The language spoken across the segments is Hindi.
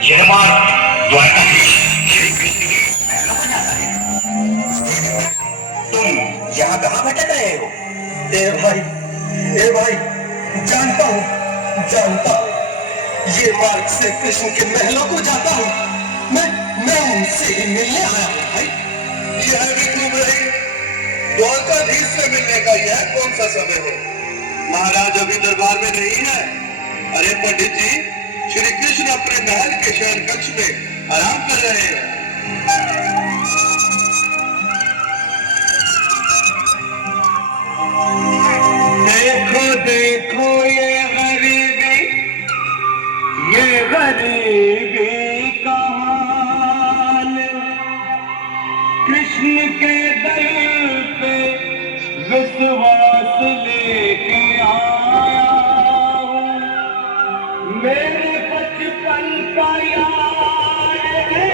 यह मार्ग द्वारकाधीश श्री कृष्ण के महलों को जाता है। तुम यहाँ कहाँ भटक रहे हो? ए भाई, जानता हूँ, ये मार्ग से कृष्ण के महलों को जाता हूँ। मैं उनसे ही मिलने आया हूँ भाई। यह विक्रम भाई, द्वारकाधीश से मिलने का यह कौन सा समय हो? महाराज अभी दरबार में नहीं है। अरे पंडित जी, श्री कृष्ण अपने महल के शयन कक्ष में आराम कर रहे हैं। देखो ये गरीबी का हाल, कृष्ण के दर पे विश्वास लेके आया हूँ। मेरे बचपन का यार है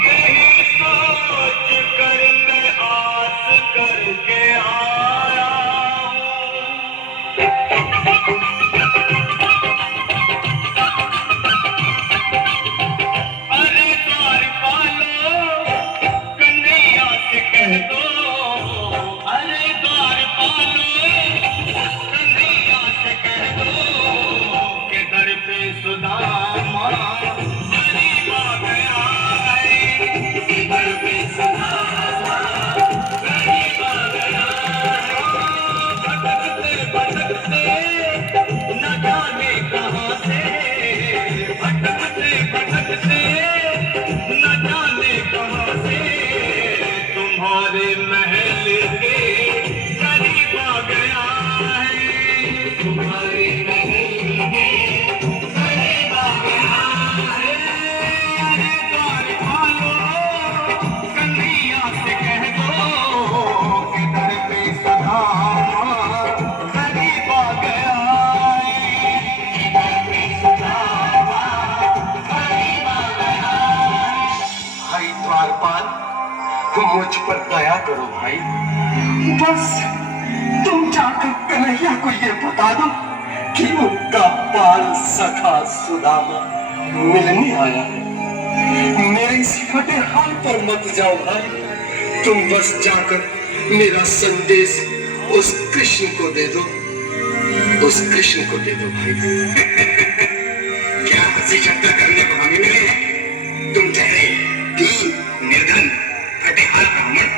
यही सोच कर मैं आस करके आया हूँ। अरे द्वार पालो कन्हैया से कह दो, अरे द्वार पालो कन्हैया से कह दो कि दर पे सुदामा गरीब आ गया है, कि दर पे सुदामा गरीब आ गया है। भटकते भटकते न जाने कहाँ से, भटकते भटकते न जाने कहाँ से तुम्हारे महल के करीब आ गया है, तुम्हारे महल के करीब आ गया है। अरे द्वार पालो कन्हैया से कह दो कि दर पे सुदामा करीब आ गया है, कि दर पे सुदामा करीब आ गया है। भाई द्वारपाल, मुझ पर दया करो भाई। बस तुम जाकर कन्हैया को ये बता दो कि उनका बाल सखा सुदामा मिलने आया है। मेरे इसी फटे हाल पर मत जाओ भाई, तुम बस जाकर मेरा संदेश उस कृष्ण को दे दो, उस कृष्ण को दे दो भाई। क्या हंसी ठट्टा करने को हमें मिले हैं? तुम ठहरे दीन निर्धन फटे हाल ब्राह्मण,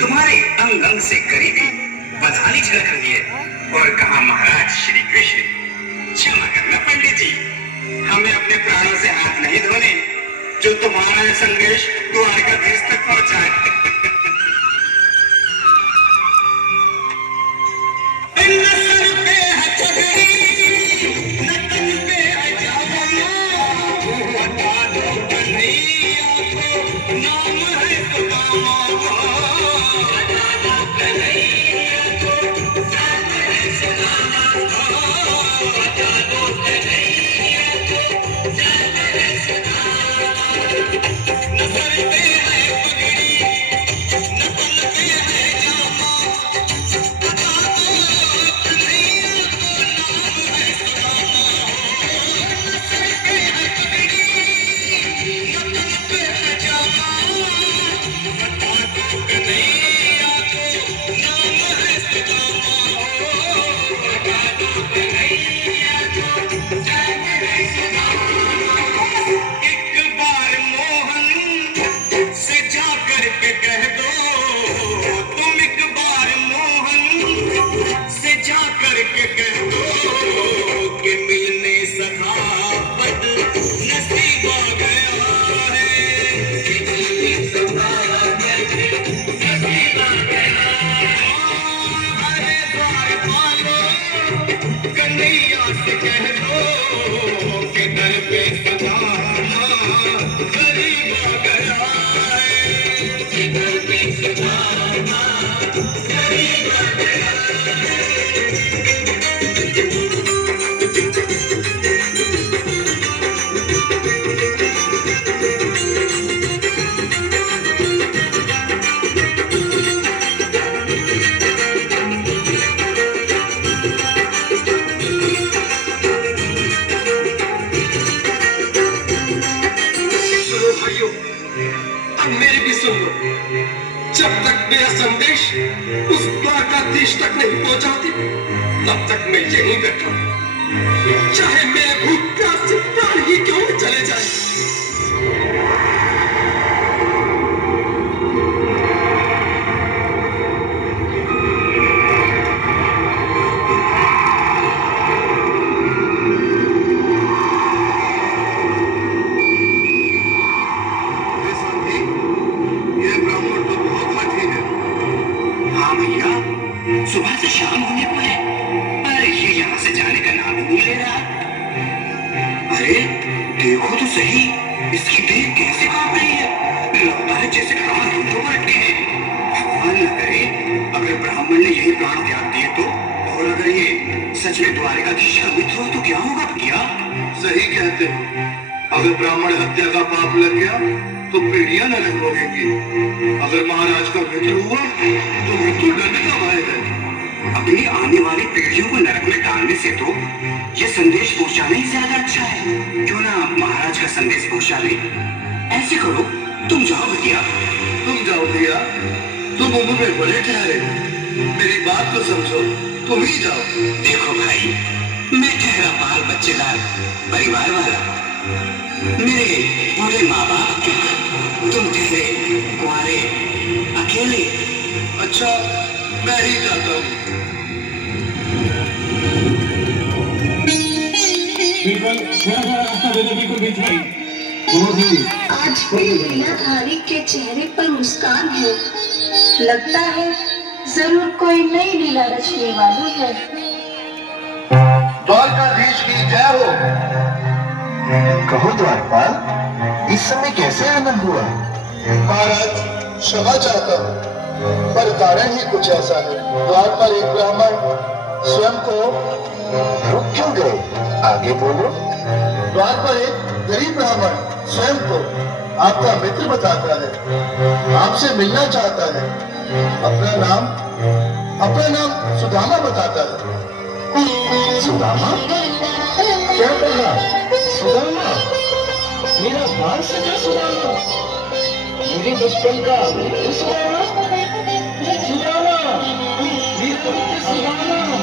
तुम्हारे अंग अंग से करीबी बदहाली झलक रही है। और कहा महाराज श्री कृष्ण, क्षमा करना पंडित जी, हमें अपने प्राणों से हाथ नहीं धोने जो तुम्हारा यह संदेश द्वारकाधीश तक पहुंचाए। नहीं पहुंचाती, तब तक मैं यहीं बैठा हूं, चाहे मेरे भूख प्यास से प्राण ही क्यों न चले जाए। अरे संधि, ये ब्राह्मण तो बहुत कठिन है। हाँ भैया, सुबह से शाम होने को है, पर ये यहाँ से जाने का नाम ही नहीं ले रहा। अरे देखो तो सही, इसकी देह कैसे कांप रही है, लगता है जैसे प्राण घुटनों पर अटके हैं। भगवान न करे अगर ब्राह्मण ने यही प्राण त्याग दिए तो, और अगर ये सच में द्वारिकाधीश का मित्र हो तो क्या होगा भैया? सही कहते हो, अगर ब्राह्मण हत्या का पाप लग गया तो पीढ़ियां नरक भोगेंगी। अगर महाराज का मित्र हुआ तो मृत्यु दंड का भय है। अपनी आने वाली पीढ़ियों को नरक में डालने से तो ये संदेश पहुंचाना ही ज्यादा अच्छा है। क्यों ना महाराज का संदेश पहुंचा ले। ऐसे करो, तुम जाओ भैया। तुम जाओ भैया, तुम उम्र में बड़े ठहरे, मेरी बात तो समझो, तुम ही जाओ। देखो भाई, मैं ठहरा बाल बच्चेदार परिवार वाला, मेरे बूढ़े माँ बाप, तुम ठहरे कुंवारे अकेले। अच्छा, मैं ही जाता हूँ। बिल्कुल थोड़ा सा रास्ता दे दो, बिल्कुल बीच में बहुत ही। आज भी लीलाधारी के चेहरे पर मुस्कान है, लगता है जरूर कोई नई लीला रचने वाली है। द्वारकाधीश की जय हो। कहो द्वारपाल, इस समय कैसे आना हुआ? महाराज, क्षमा चाहता हूँ, पर कारण ही कुछ ऐसा है। द्वार पर एक ब्राह्मण स्वयं को रुक क्यों गए? आगे बोलो। द्वार पर एक गरीब ब्राह्मण स्वयं को आपका मित्र बताता है, आपसे मिलना चाहता है। अपना नाम सुदामा बताता है। सुदामा? क्या कहा? सुदामा? मेरा बाल सका सुदामा? मेरे बचपन का मित्र सुदामा? सुदामा, मेरा मित्र सुदामा।